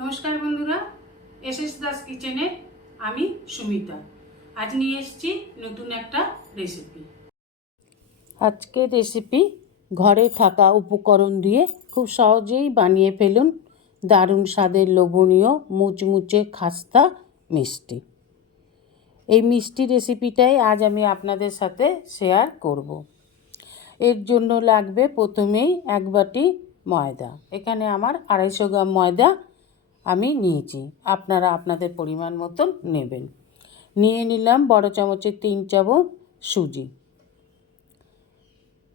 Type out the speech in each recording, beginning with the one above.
নমস্কার বন্ধুরা S S Das কিচেনে আমি সুমিতা। আজ নিয়ে এসেছি নতুন একটা রেসিপি আজকের রেসিপি ঘরে থাকা উপকরণ দিয়ে খুব সহজেই বানিয়ে ফেলুন দারুণ স্বাদের লোভনীয় মুচমুচে খাস্তা মিষ্টি। এই মিষ্টি রেসিপিটাই আজ আমি আপনাদের সাথে শেয়ার করব। এর জন্য লাগবে প্রথমেই এক বাটি ময়দা। এখানে আমার আড়াইশো গ্রাম ময়দা আমি নিয়েছি। আপনারা আপনাদের পরিমাণ মতন নেবেন। নিয়ে নিলাম বড় চামচের তিন চামচ সুজি।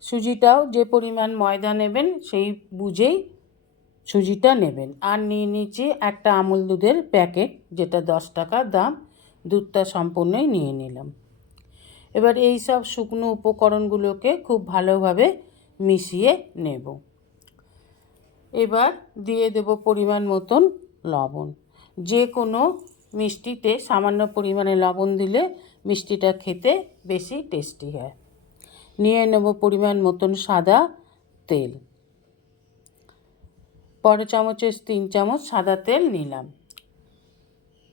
সুজিটাও যে পরিমাণ ময়দা নেবেন, সেই বুঝেই সুজিটা নেবেন। আর নিয়ে নিচ্ছি একটা আমুল দুধের প্যাকেট, যেটা দশ টাকা দাম। দুধটা সম্পূর্ণই নিয়ে নিলাম। এবার এই সব শুকনো উপকরণগুলোকে খুব ভালোভাবে মিশিয়ে নেব। এবার দিয়ে দেব পরিমাণ মতন লবণ। যে কোনো মিষ্টিতে সামান্য পরিমাণে লবণ দিলে মিষ্টিটা খেতে বেশি টেস্টি হয়। নিয়ে নেব পরিমাণ মতন সাদা তেল। বড় চামচের তিন চামচ সাদা তেল নিলাম।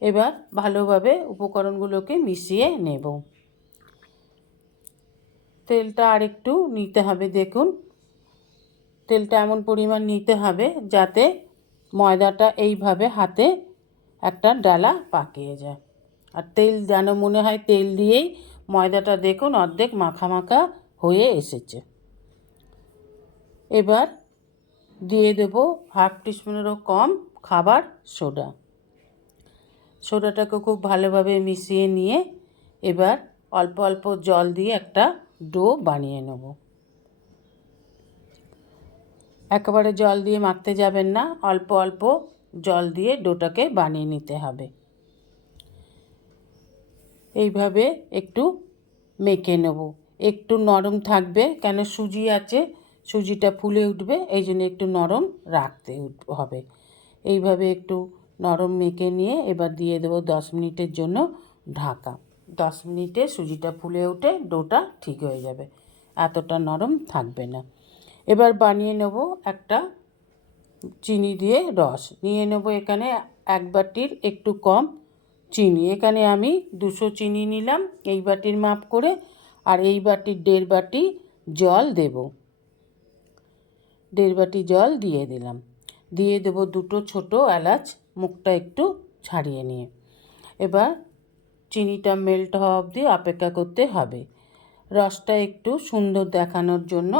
এবার ভালোভাবে উপকরণগুলোকে মিশিয়ে নেব। তেলটা আরেকটু নিতে হবে দেখুন। তেলটা এমন পরিমাণ নিতে হবে যাতে ময়দাটা এইভাবে হাতে একটা ডালা পাকিয়ে যায়। আর তেল যেন মনে হয় তেল দিয়েই ময়দাটা দেখুন অর্ধেক মাখা মাখা হয়ে এসেছে। এবার দিয়ে দেব হাফ টিস্পুনেরও কম খাবার সোডা। সোডাটাকে খুব ভালোভাবে মিশিয়ে নিয়ে এবার অল্প অল্প জল দিয়ে একটা ডো বানিয়ে নেব। একেবারে জল দিয়ে মাখতে যাবেন না, অল্প অল্প জল দিয়ে ডোটাকে বানিয়ে নিতে হবে। এইভাবে একটু মেখে নেব। একটু নরম থাকবে, কেন সুজি আছে, সুজিটা ফুলে উঠবে, এই জন্য একটু নরম রাখতে হবে। এইভাবে একটু নরম মেখে নিয়ে এবার দিয়ে দেবো দশ মিনিটের জন্য ঢাকা। দশ মিনিটে সুজিটা ফুলে উঠে, ডোটা ঠিক হয়ে যাবে। এতটা নরম থাকবে না। এবার বানিয়ে নেব একটা চিনি দিয়ে রস। নিয়ে নেব এখানে এক বাটির একটু কম চিনি। এখানে আমি দুশো চিনি নিলাম, এই বাটির মাপ করে, আর এই বাটির দেড় বাটি জল দেব। দেড় বাটি জল দিয়ে দিলাম। দিয়ে দেব দুটো ছোট এলাচ, মুখটা একটু ছাড়িয়ে নিয়ে। এবার চিনিটা মেল্ট হওয়া অবধি অপেক্ষা করতে হবে। রসটা একটু সুন্দর দেখানোর জন্য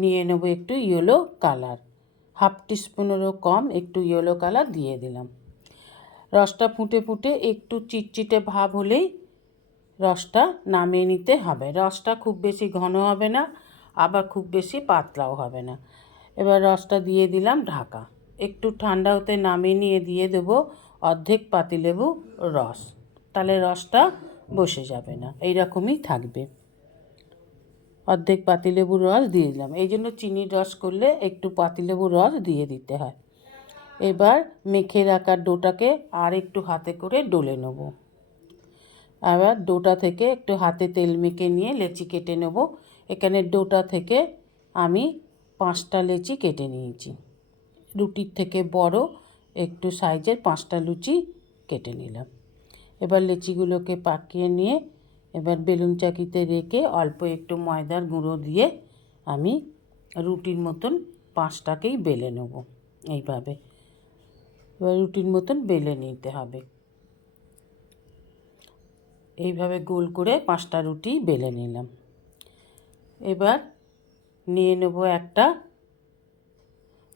নিয়ে নেব একটু ইয়েলো কালার। হাফ টিস্পুনেরও কম একটু ইয়েলো কালার দিয়ে দিলাম। রসটা ফুটে ফুটে একটু চিটচিটে ভাব হলেই রসটা নামিয়ে নিতে হবে। রসটা খুব বেশি ঘন হবে না, আবার খুব বেশি পাতলাও হবে না। এবার রসটা দিয়ে দিলাম ঢাকা। একটু ঠান্ডা হতে নামিয়ে নিয়ে দিয়ে দেবো অর্ধেক পাতিলেবু রস। তাহলে রসটা বসে যাবে না। এইরকমই থাকবে। অর্ধেক পাতিলেবুর রস দিয়ে দিলাম। এই জন্য চিনির রস করলে একটু পাতিলেবুর রস দিয়ে দিতে হয়। এবার মেখে রাখা ডোটাকে আর একটু হাতে করে ডলে নেব। আবার ডোটা থেকে একটু হাতে তেল মেখে নিয়ে লেচি কেটে নেব। এখানে ডোটা থেকে আমি পাঁচটা লেচি কেটে নিয়েছি। রুটির থেকে বড় একটু সাইজের পাঁচটা লুচি কেটে নিলাম। এবার লেচিগুলোকে পাকিয়ে নিয়ে এবার বেলুন চাকিতে রেখে অল্প একটু ময়দার গুঁড়ো দিয়ে আমি রুটির মতন পাঁচটাকেই বেলে নেব এইভাবে। এবার রুটির মতন বেলে নিতে হবে। এইভাবে গোল করে পাঁচটা রুটি বেলে নিলাম। এবার নিয়ে নেব একটা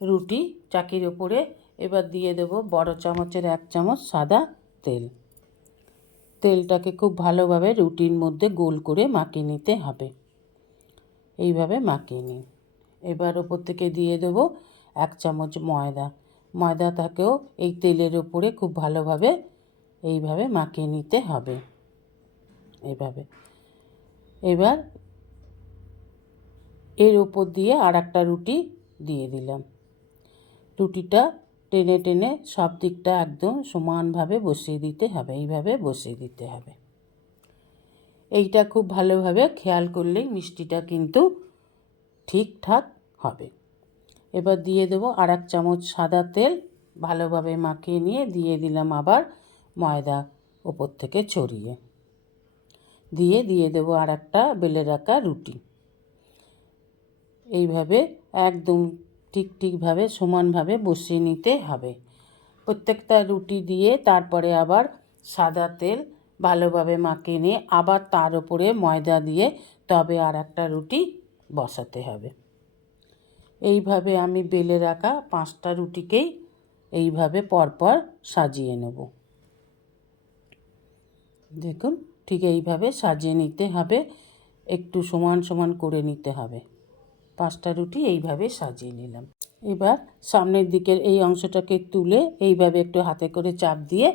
রুটি চাকির ওপরে। এবার দিয়ে দেব বড় চামচের এক চামচ সাদা তেল। তেলটাকে খুব ভালোভাবে রুটির মধ্যে গোল করে মাখিয়ে নিতে হবে। এইভাবে মাখিয়ে নিই এবার ওপর থেকে দিয়ে দেব এক চামচ ময়দা। ময়দাটাকেও এই তেলের ওপরে খুব ভালোভাবে এইভাবে মাখিয়ে নিতে হবে। এইভাবে এবার এর ওপর দিয়ে আর রুটি দিয়ে দিলাম। রুটিটা টেনে টেনে সব দিকটা একদম সমানভাবে বসিয়ে দিতে হবে, এইভাবে বসিয়ে দিতে হবে। এইটা খুব ভালোভাবে খেয়াল করলেই মিষ্টিটা কিন্তু ঠিকঠাক হবে। এবার দিয়ে দেবো আর এক চামচ সাদা তেল, ভালোভাবে মাখিয়ে নিয়ে দিয়ে দিলাম আবার ময়দা ওপর থেকে ছড়িয়ে। দিয়ে দিয়ে দেবো আর একটা বেলে রাখা রুটি। এইভাবে একদম ঠিক ঠিকভাবে, সমানভাবে বসিয়ে নিতে হবে। প্রত্যেকটা রুটি দিয়ে তারপরে আবার সাদা তেল ভালোভাবে মাখিয়ে নিয়ে আবার তার উপরে ময়দা দিয়ে তবে আর একটা রুটি বসাতে হবে। এইভাবে আমি বেলে রাখা পাঁচটা রুটিকেই এইভাবে পরপর সাজিয়ে নেব। দেখুন, ঠিক এইভাবে সাজিয়ে নিতে হবে, একটু সমান সমান করে নিতে হবে। পাঁচটা রুটি এইভাবে সাজিয়ে নিলাম। এবার সামনের দিকের এই অংশটাকে তুলে এইভাবে একটু হাতে করে চাপ দিয়ে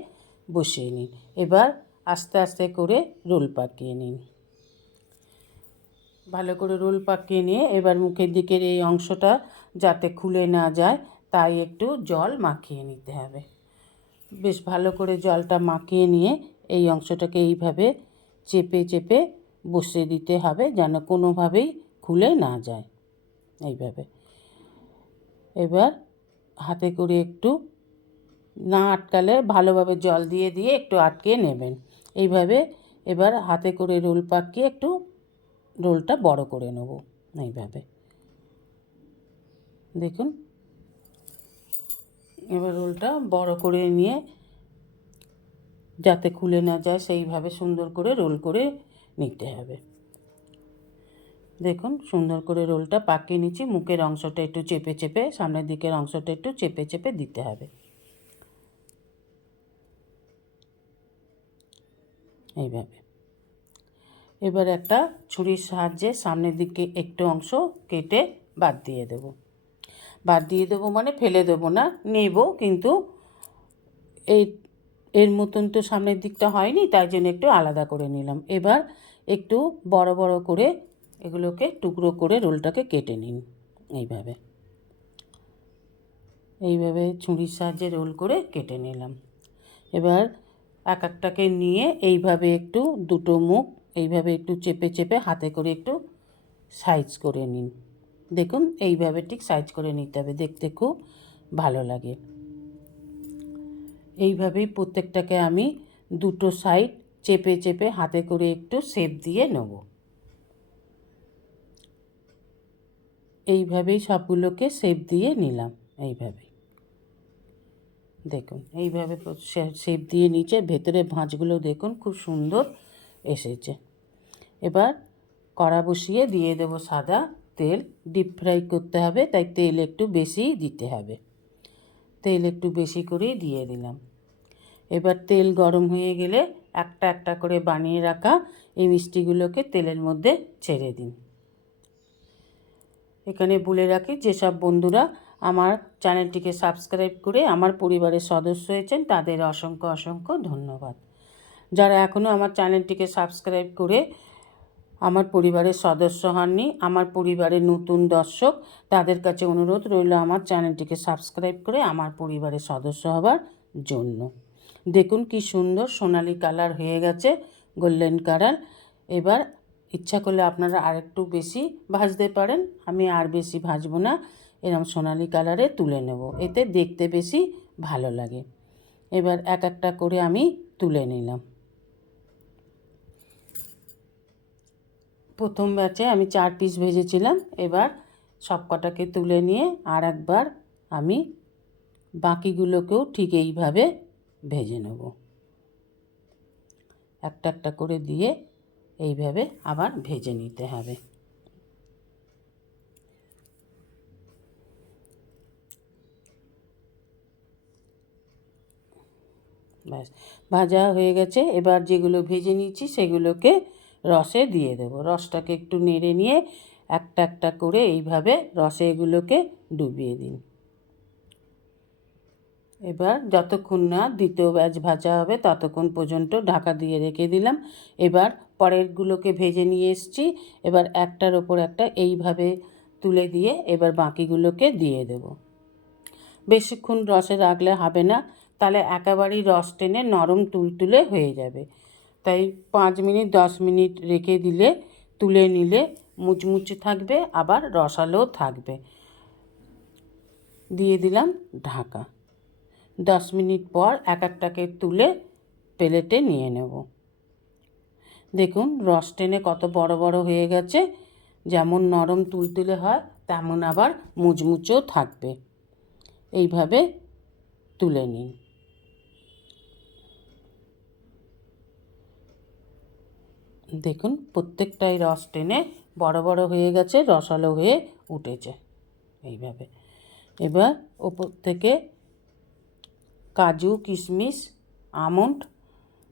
বসিয়ে নিন। এবার আস্তে আস্তে করে রোল পাকিয়ে নিন। ভালো করে রোল পাকিয়ে নিয়ে এবার মুখের দিকের এই অংশটা যাতে খুলে না যায়, তাই একটু জল মাখিয়ে নিতে হবে। বেশ ভালো করে জলটা মাখিয়ে নিয়ে এই অংশটাকে এইভাবে চেপে চেপে বসিয়ে দিতে হবে যেন কোনোভাবেই খুলে না যায়। এইভাবে। এবার হাতে করে একটু না আটকালে ভালোভাবে জল দিয়ে দিয়ে একটু আটকে নেবেন। এইভাবে এবার হাতে করে রোল পাকিয়ে একটু রোলটা বড় করে নেব এইভাবে। দেখুন। এবার রোলটা বড় করে নিয়ে যাতে খুলে না যায় সেইভাবে সুন্দর করে রোল করে নিতে হবে। দেখুন, সুন্দর করে রোলটা পাকিয়ে নিচ্ছি। মুখের অংশটা একটু চেপে চেপে, সামনের দিকের অংশটা একটু চেপে চেপে দিতে হবে। এইভাবে। এবার একটা ছুরির সাহায্যে সামনের দিকে একটু অংশ কেটে বাদ দিয়ে দেব। বাদ দিয়ে দেবো মানে ফেলে দেবো না, নেব কিন্তু এই, এর মতন তো সামনের দিকটা হয়নি, তাই জন্য একটু আলাদা করে নিলাম। এবার একটু বড় বড় করে এগুলোকে টুকরো করে রোলটাকে কেটে নিন এইভাবে। এইভাবে ছুরির সাহায্যে রোল করে কেটে নিলাম। এবার এক একটাকে নিয়ে এইভাবে একটু দুটো মুখ এইভাবে একটু চেপে চেপে হাতে করে একটু সাইজ করে নিন। দেখুন, এইভাবে ঠিক সাইজ করে নিতে হবে, দেখতে খুব ভালো লাগে। এইভাবেই প্রত্যেকটাকে আমি দুটো সাইড চেপে চেপে হাতে করে একটু শেপ দিয়ে নেব। এইভাবেই সবগুলোকে শেপ দিয়ে নিলাম, এইভাবে। দেখুন, এইভাবে শেপ দিয়ে নিচে, ভেতরে ভাঁজগুলো দেখুন, খুব সুন্দর এসেছে। এবার কড়া বসিয়ে দিয়ে দেব সাদা তেল ডিপ ফ্রাই করতে হবে, তাই তেল একটু বেশি দিতে হবে। তেল একটু বেশি করেই দিয়ে দিলাম। এবার তেল গরম হয়ে গেলে একটা একটা করে বানিয়ে রাখা এই মিষ্টিগুলোকে তেলের মধ্যে ছেড়ে দিন। এখানে বলে রাখি, যেসব বন্ধুরা আমার চ্যানেলটিকে সাবস্ক্রাইব করে আমার পরিবারের সদস্য হয়েছেন, তাদের অসংখ্য অসংখ্য ধন্যবাদ। যারা এখনও আমার চ্যানেলটিকে সাবস্ক্রাইব করে আমার পরিবারের সদস্য হননি, আমার পরিবারের নতুন দর্শক, তাদের কাছে অনুরোধ রইল আমার চ্যানেলটিকে সাবস্ক্রাইব করে আমার পরিবারের সদস্য হবার জন্য। দেখুন কি সুন্দর সোনালি কালার হয়ে গেছে, গোল্ডেন কালার। এবার ইচ্ছা করলে আপনারা আরেকটু বেশি ভাজতে পারেন। আমি আর বেশি ভাজবো না এরকম সোনালি কালারে তুলে নেব, এতে দেখতে বেশি ভালো লাগে। এবার এক একটা করে আমি তুলে নিলাম। প্রথম ব্যাচে আমি চার পিস ভেজেছিলাম, এবার সব কটাকে তুলে নিয়ে আর একবার আমি বাকিগুলোকেও ঠিক এইভাবে ভেজে নেব। একটা একটা করে দিয়ে এইভাবে আবার ভেজে নিতে হবে। ব্যাস, ভাজা হয়ে গেছে। এবার যেগুলো ভেজে নিচ্ছি সেগুলোকে রসে দিয়ে দেব। রসটাকে একটু নেড়ে নিয়ে একটা একটা করে এইভাবে রসে এগুলোকে ডুবিয়ে দিন। এবার যতক্ষণ না দ্বিতীয় ব্যাচ ভাজা হবে, ততক্ষণ পর্যন্ত ঢাকা দিয়ে রেখে দিলাম। এবার পরেরগুলোকে ভেজে নিয়ে এসছি। এবার একটার ওপর একটা এইভাবে তুলে দিয়ে এবার বাকিগুলোকে দিয়ে দেব। বেশিক্ষণ রসে রাখলে হবে না, তাহলে একেবারেই রস টেনে নরম তুলতুলে হয়ে যাবে। তাই পাঁচ মিনিট, দশ মিনিট রেখে দিলে, তুলে নিলে মুচমুচে থাকবে, আবার রসালোও থাকবে। দিয়ে দিলাম ঢাকা। দশ মিনিট পর এক একটাকে তুলে প্লেটে নিয়ে নেব। দেখুন, রস টেনে কত বড় বড় হয়ে গেছে। যেমন নরম তুলতুলে হয়, তেমন আবার মুচমুচেও থাকবে। এইভাবে তুলে নিন। দেখুন, প্রত্যেকটাই রস টেনে বড় বড় হয়ে গেছে, রসালো হয়ে উঠেছে। এইভাবে। এবার ওপর থেকে কাজু, কিশমিশ, আমন্ড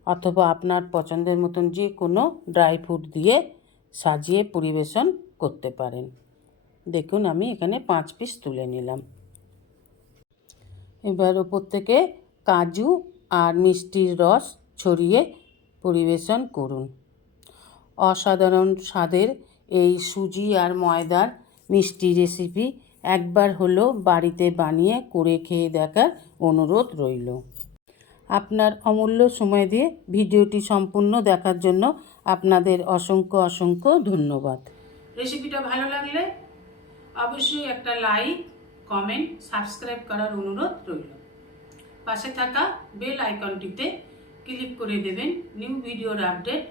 অথবা আপনার পছন্দের মতন যে কোনো ড্রাই ফ্রুট দিয়ে সাজিয়ে পরিবেশন করতে পারেন। দেখুন, আমি এখানে পাঁচ পিস তুলে নিলাম। এবার ওপর থেকে কাজু আর মিষ্টির রস ছড়িয়ে পরিবেশন করুন। অসাধারণ স্বাদের এই সুজি আর ময়দার মিষ্টি রেসিপি একবার হলো বাড়িতে বানিয়ে করে খেয়ে দেখার অনুরোধ রইল। আপনার অমূল্য সময় দিয়ে ভিডিওটি সম্পূর্ণ দেখার জন্য আপনাদের অসংখ্য অসংখ্য ধন্যবাদ। রেসিপিটা ভালো লাগলে অবশ্যই একটা লাইক, কমেন্ট, সাবস্ক্রাইব করার অনুরোধ রইল। পাশে থাকা বেল আইকনটিতে ক্লিক করে দেবেন নিউ ভিডিওর আপডেট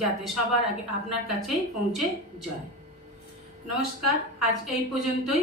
যাতে সবার আগে আপনার কাছেই পৌঁছে যায়। নমস্কার, আজ এই পর্যন্তই।